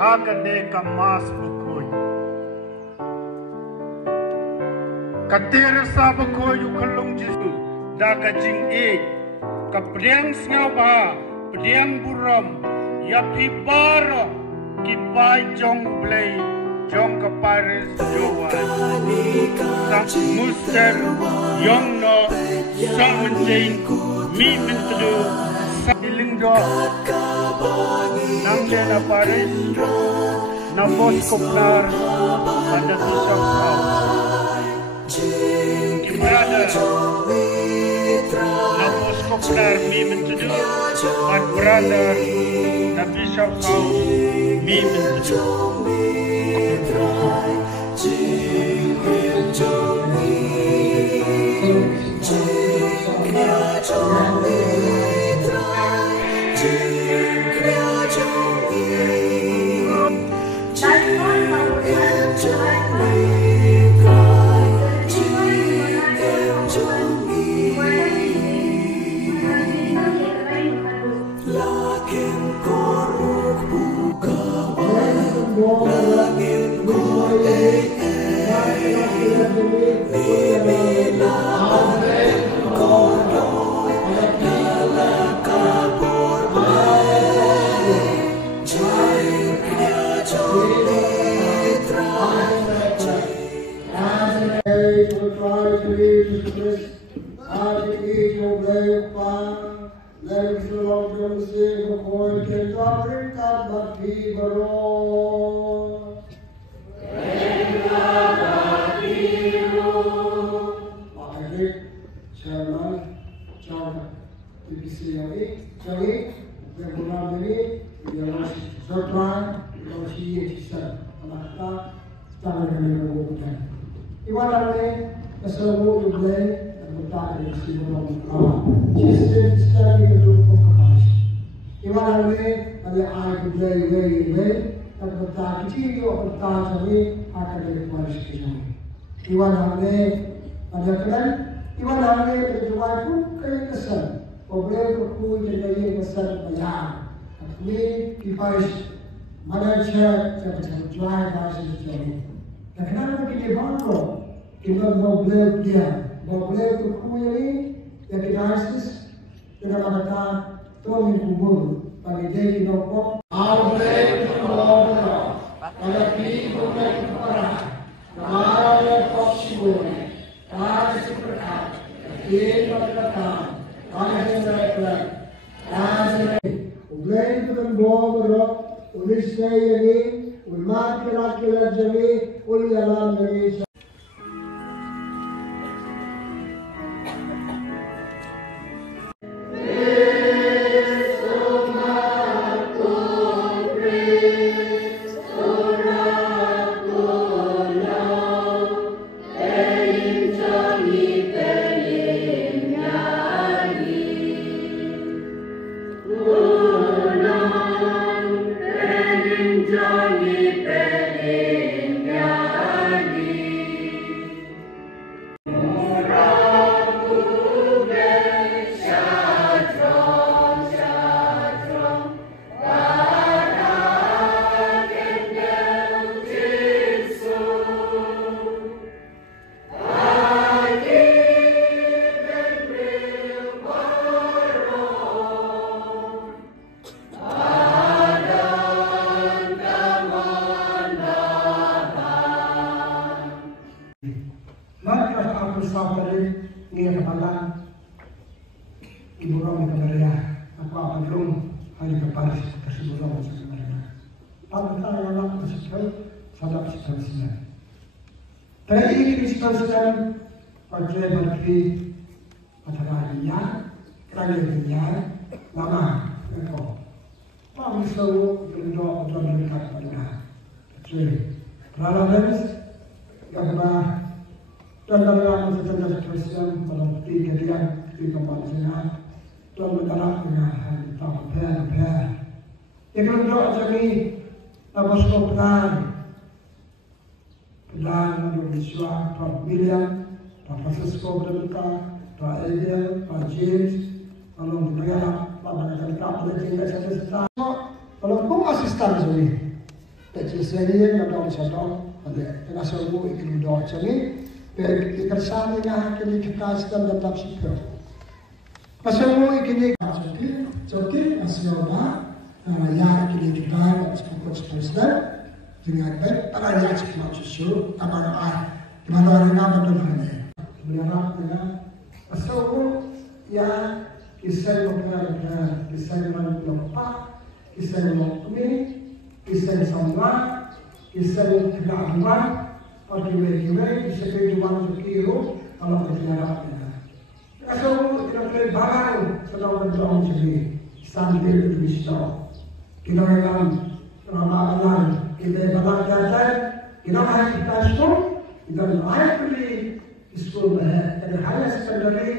Hagade kamas bukoy. Katera sa bukoy ukalong Jesu. Daga jing e. Kapriang sngawa. Priang buram. Yapi baro. Kipai jong blay. Jong kapares jowa. Sang muster. Yong no. Sang menjeng. Mi mentadu. Sang ilingdo. Nang na pares. Na bos koplar. Pada susah kau. Brother, na bos koplar mi mentadu. But brother, na bishop house mi mentadu. Iwan hamne pada kan Iwan hamne berjuang pun kaya kesan problem berkuih jadi kesan banyak ini kipais mana cia macam jual bahasa jadi dan kenapa kita bangko kita problem dia problem berkuih ini yang kita harus dengan kata Tuhan kubur pada dia kita kok problem pada kita bukan Nada possible. Nada supercar. Aquele para nada reserva. Nada. O grande do mundo, o lixeiro ali, o mar que lá ali, o lialam ali. Pak William, Pak Francisco Berduka, Pak Edel, Pak James, kalau mereka Pak Bangsa Kapal, Jengka Satu Kalau pun asisten jadi, Pecisian yang dong sedong pada tengah seru iklim dong cami ikersan dengan kini kita sedang tetap sipil. Pasal ikini joki asyona ya kini kita sepuluh sepuluh dengan baik para yang semua susu taman air di mana orang betul hanya berharap dengan pasal ya kisah lokal kisah lokal kisah lokal kisah sama, kisah kegaduhan, pergiwe-giwe, kisah kehidupan sekiru, kalau berjalan. Kasih kita boleh barang sedang berjuang sendiri, sambil berbisau. Kita memang Ramadan, kita barang jajan, kita harus kita sekolah, kita harus beli sekolah. Jadi hanya sekali